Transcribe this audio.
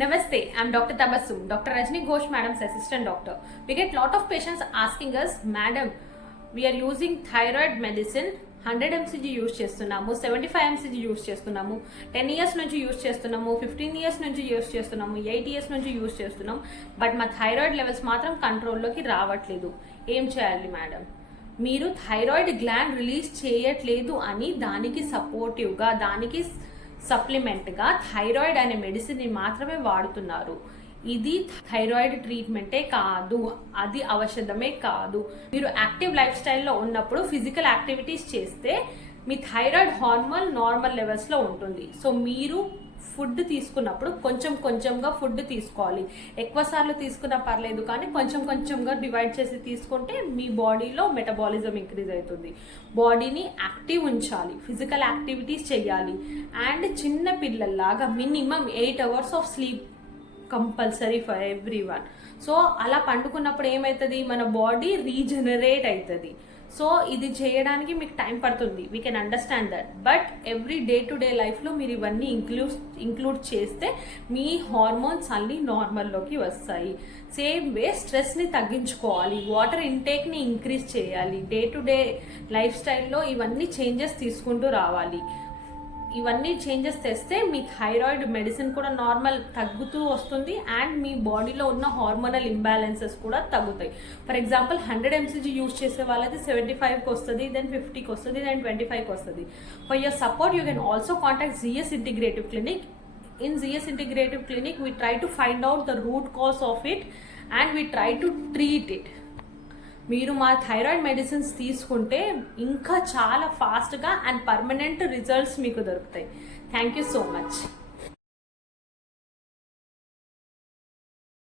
Namaste, I'm Dr. Tabassum, Dr. Rajni Ghosh, Madam's assistant doctor. We get lot of patients asking us, Madam, we are using thyroid medicine, 100 mcg use చేస్తున్నాము, 75 mcg use చేస్తున్నాము, 10 years నుంచి use చేస్తున్నాము, 15 years నుంచి use చేస్తున్నాము, 8 years నుంచి use చేస్తున్నాం, but మా thyroid levels మాత్రం కంట్రోల్లోకి రావట్లేదు. ఏం చేయాలి మేడం? మీరు థైరాయిడ్ గ్లాండ్ రిలీజ్ చేయట్లేదు అని దానికి సపోర్టివ్గా, దానికి సప్లిమెంట్గా థైరాయిడ్ అనే మెడిసిన్ని మాత్రమే వాడుతున్నారు. ఇది థైరాయిడ్ ట్రీట్మెంటే కాదు, అది ఔషధమే కాదు. మీరు యాక్టివ్ లైఫ్ స్టైల్లో ఉన్నప్పుడు ఫిజికల్ యాక్టివిటీస్ చేస్తే మీ థైరాయిడ్ హార్మోన్ నార్మల్ లెవెల్స్లో ఉంటుంది. సో మీరు ఫుడ్ తీసుకున్నప్పుడు కొంచెం కొంచెంగా ఫుడ్ తీసుకోవాలి. ఎక్కువ సార్లు తీసుకున్నా పర్లేదు, కానీ కొంచెం కొంచెంగా డివైడ్ చేసి తీసుకుంటే మీ బాడీలో మెటబాలిజం ఇంక్రీజ్ అవుతుంది. బాడీని యాక్టివ్ ఉంచాలి, ఫిజికల్ యాక్టివిటీస్ చేయాలి. అండ్ చిన్న పిల్లల్లాగా minimum 8 hours of sleep compulsory for every one. So అలా పండుకున్నప్పుడు ఏమవుతుంది, మన బాడీ రీజనరేట్ అవుతుంది. సో ఇది చేయడానికి మీకు టైం పడుతుంది, we can understand that. But every day to day లైఫ్లో మీరు ఇవన్నీ ఇంక్లూడ్ చేస్తే మీ హార్మోన్స్ అన్నీ నార్మల్లోకి వస్తాయి. సేమ్ వే స్ట్రెస్ని తగ్గించుకోవాలి, వాటర్ ఇంటేక్ని ఇంక్రీజ్ చేయాలి, డే టు డే లైఫ్ స్టైల్లో ఇవన్నీ చేంజెస్ తీసుకుంటూ రావాలి. ఇవన్నీ చేంజెస్ తెస్తే మీ థైరాయిడ్ మెడిసిన్ కూడా నార్మల్ తగ్గుతూ వస్తుంది అండ్ మీ బాడీలో ఉన్న హార్మోనల్ ఇంబ్యాలెన్సెస్ కూడా తగ్గుతాయి. ఫర్ ఎగ్జాంపుల్ 100 mcg యూజ్ చేసే వాళ్ళది 75కి వస్తుంది, దెన్ 50కి వస్తుంది, దెన్ 25కి వస్తుంది. For your support you can also contact ZS Integrative Clinic. In ZS Integrative Clinic we try to find out the root cause of it and we try to treat it. మీరు మా thyroid medicines తీసుకుంటే ఇంకా చాలా ఫాస్ట్గా and permanent results మీకు దొరుకుతాయి. Thank you so much.